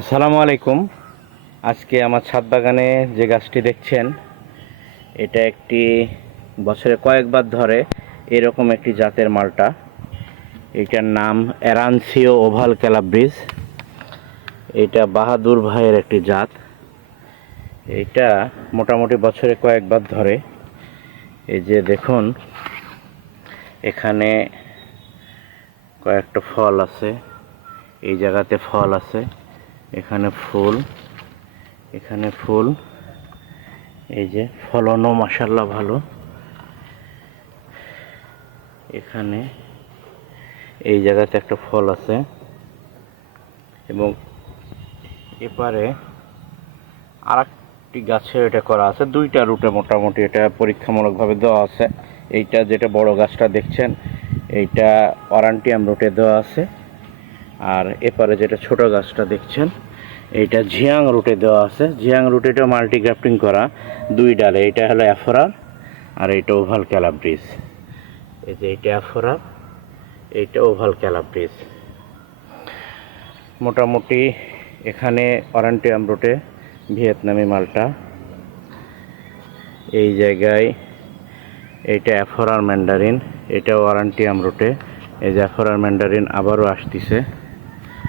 আসসালামু আলাইকুম। আজকে আমার ছাদ বাগানে যে গাছটি দেখছেন, এটা একটি বছরে কয়েকবার ধরে এরকম একটি জাতের মালটা। এটার নাম অ্যারানসিও ওভাল ক্যালাব্রিজ। এটা বাহাদুর ভাইয়ের একটি জাত। এটা মোটামুটি বছরে কয়েকবার ধরে। এই যে দেখুন, এখানে কয়েকটা ফল আছে। এই জায়গাতে ফল আছে। এখানে ফুল এখানে ফুল, এই যে ফলনও মাসাল্লাহ ভালো। এখানে এই জায়গাতে একটা ফল আছে এবং এপারে আর একটি গাছে এটা করা আছে, দুইটা রুটে মোটামুটি এটা পরীক্ষামূলকভাবে দেওয়া আছে। এইটা যেটা বড় গাছটা দেখছেন, এইটা অরান্টিয়াম রুটে দেওয়া আছে। আর এপারে যেটা ছোট গাছটা দেখছেন, এইটা ঝিয়াং রুটে দেওয়া আছে। ঝিয়াং রুটেটা মাল্টি গ্রাফটিং করা, দুই ডালে। এটা হলো অ্যাফোরার আর এইটা ওভাল ক্যালাব্রিজ। এই যে এইটা অ্যাফোরার এইটা ওভাল ক্যালাব্রিজ। মোটামুটি এখানে অরান্টিয়াম রুটে ভিয়েতনামি মালটা। এই জায়গায় এইটা অ্যাফোরার ম্যান্ডারিন এটা ওয়ারান্টিয়াম রুটে। এই যে অ্যাফোরার ম্যান্ডারিন আবারও আসতিছে।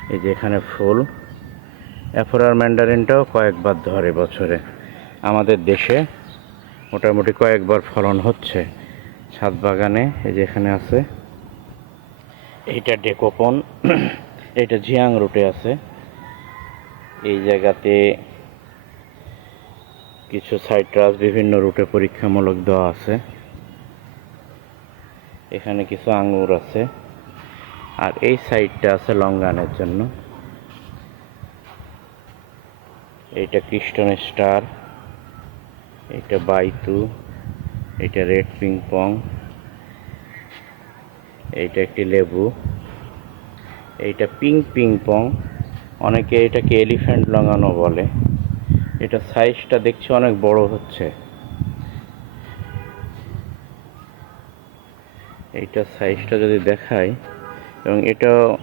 এই যে এখানে ফুল। অ্যাফোরার ম্যান্ডারিনটাও কয়েকবার ধরে বছরে। আমাদের দেশে মোটামুটি কয়েকবার ফলন হচ্ছে। ছাদ বাগানে এই যে এখানে আছে। এইটা ডেকোপন। এইটা ঝিয়াং রুটে আছে। এই জায়গাতে কিছু সাইট্রাস বিভিন্ন রুটে পরীক্ষামূলক দেওয়া আছে। এখানে কিছু আঙ্গুর আছে। আর এই সাইডটা আছে লঙ্গানের জন্য। এইটা ক্রিস্টন স্টার, এটা বাইতু, এটা রেড পিং পং এইটা একটি লেবু এইটা পিং পিং পং অনেকে এটাকে এলিফ্যান্ট লঙ্গানো বলে। এটা সাইজটা দেখছি অনেক বড় হচ্ছে। এইটার সাইজটা যদি দেখাই এবং এটাও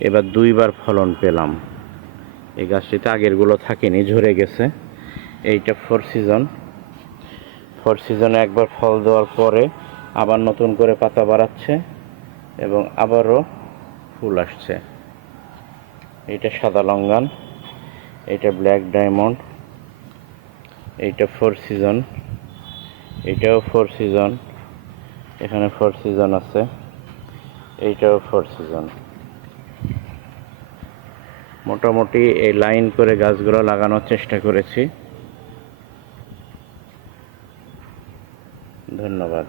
এবার দুইবার ফলন পেলাম। এই গাছটিতে আগেরগুলো থাকেনি, ঝরে গেছে। এইটা ফোর সিজন। ফোর সিজনে একবার ফল দেওয়ার পরে আবার নতুন করে পাতা বাড়াচ্ছে এবং আবারও ফুল আসছে। এইটা সাদা লঙ্গান, এইটা ব্ল্যাক ডায়মন্ড, এইটা ফোর সিজন এইটাও ফোর সিজন, এখানে ফোর সিজন আছে। এইটাও ফোর সিজন মোটামুটি এই লাইন করে গাছগুলো লাগানোর চেষ্টা করেছি। ধন্যবাদ।